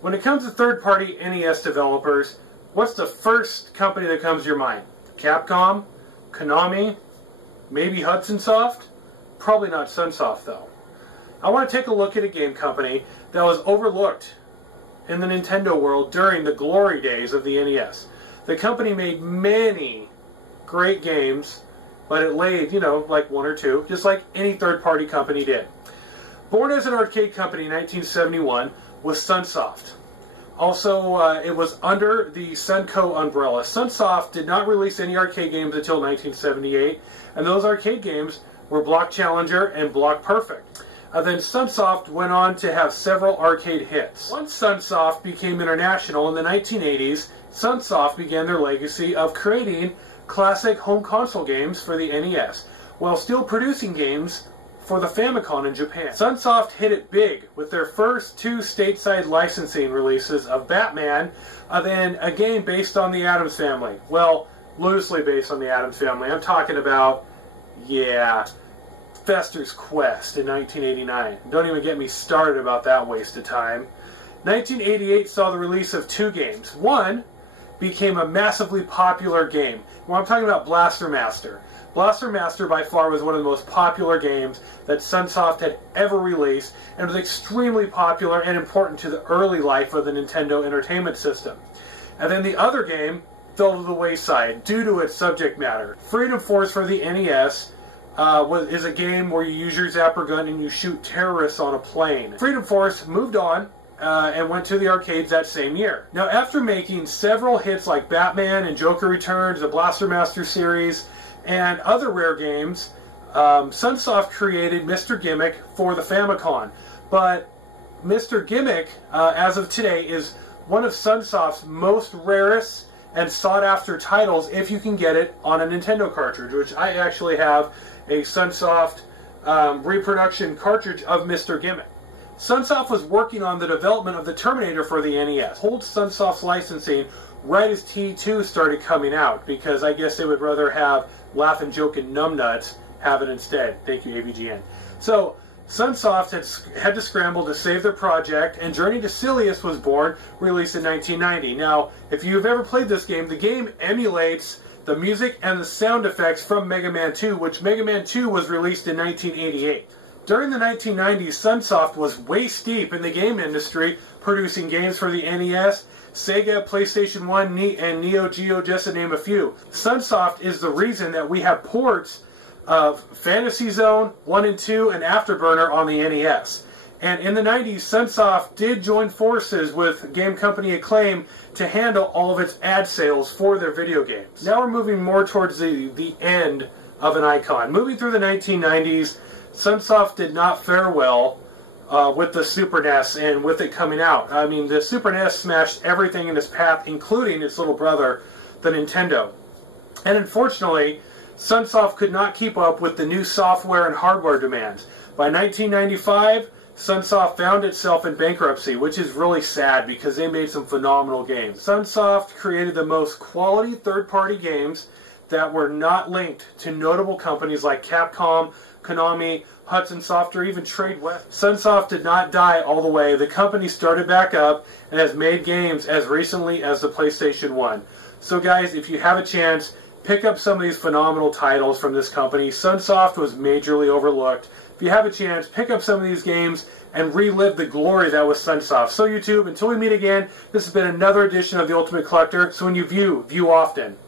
When it comes to third-party NES developers, what's the first company that comes to your mind? Capcom? Konami? Maybe Sunsoft? Probably not Sunsoft, though. I want to take a look at a game company that was overlooked in the Nintendo world during the glory days of the NES. The company made many great games, but it laid, like one or two, just like any third-party company did. Born as an arcade company in 1971 was Sunsoft. Also, it was under the Sunco umbrella. Sunsoft did not release any arcade games until 1978, and those arcade games were Block Challenger and Block Perfect. Then Sunsoft went on to have several arcade hits. Once Sunsoft became international in the 1980s, Sunsoft began their legacy of creating classic home console games for the NES, while still producing games for the Famicom in Japan. Sunsoft hit it big with their first two stateside licensing releases of Batman, then a game based on the Addams Family. Well, loosely based on the Addams Family. I'm talking about, Fester's Quest in 1989. Don't even get me started about that waste of time. 1988 saw the release of two games. One became a massively popular game. Well, I'm talking about Blaster Master. Blaster Master by far was one of the most popular games that Sunsoft had ever released, and was extremely popular and important to the early life of the Nintendo Entertainment System. And then the other game fell to the wayside due to its subject matter. Freedom Force for the NES is a game where you use your zapper gun and you shoot terrorists on a plane. Freedom Force moved on and went to the arcades that same year. Now, after making several hits like Batman and Joker Returns, the Blaster Master series, and other rare games, Sunsoft created Mr. Gimmick for the Famicom. But Mr. Gimmick, as of today, is one of Sunsoft's most rarest and sought-after titles if you can get it on a Nintendo cartridge, which I actually have a Sunsoft reproduction cartridge of Mr. Gimmick. Sunsoft was working on the development of the Terminator for the NES. Hold Sunsoft's licensing right as T2 started coming out, because I guess they would rather have Laugh-N' Jokin' Numbnuts have it instead. Thank you, AVGN. So, Sunsoft had to scramble to save their project, and Journey to Silius was born, released in 1990. Now, if you've ever played this game, the game emulates the music and the sound effects from Mega Man 2, which Mega Man 2 was released in 1988. During the 1990s, Sunsoft was waist deep in the game industry, producing games for the NES, Sega, PlayStation 1, and Neo Geo, just to name a few. Sunsoft is the reason that we have ports of Fantasy Zone 1 and 2 and Afterburner on the NES. And in the 90s, Sunsoft did join forces with game company Acclaim to handle all of its ad sales for their video games. Now we're moving more towards the end of an icon. Moving through the 1990s, Sunsoft did not fare well with the Super NES and with it coming out. I mean, the Super NES smashed everything in its path, including its little brother, the Nintendo. And unfortunately, Sunsoft could not keep up with the new software and hardware demands. By 1995, Sunsoft found itself in bankruptcy, which is really sad because they made some phenomenal games. Sunsoft created the most quality third-party games that were not linked to notable companies like Capcom, Konami, Hudson Soft, or even Trade West. Sunsoft did not die all the way. The company started back up and has made games as recently as the PlayStation 1. So guys, if you have a chance, pick up some of these phenomenal titles from this company. Sunsoft was majorly overlooked. If you have a chance, pick up some of these games and relive the glory that was Sunsoft. So YouTube, until we meet again, this has been another edition of The Ultimate Collector. So when you view often.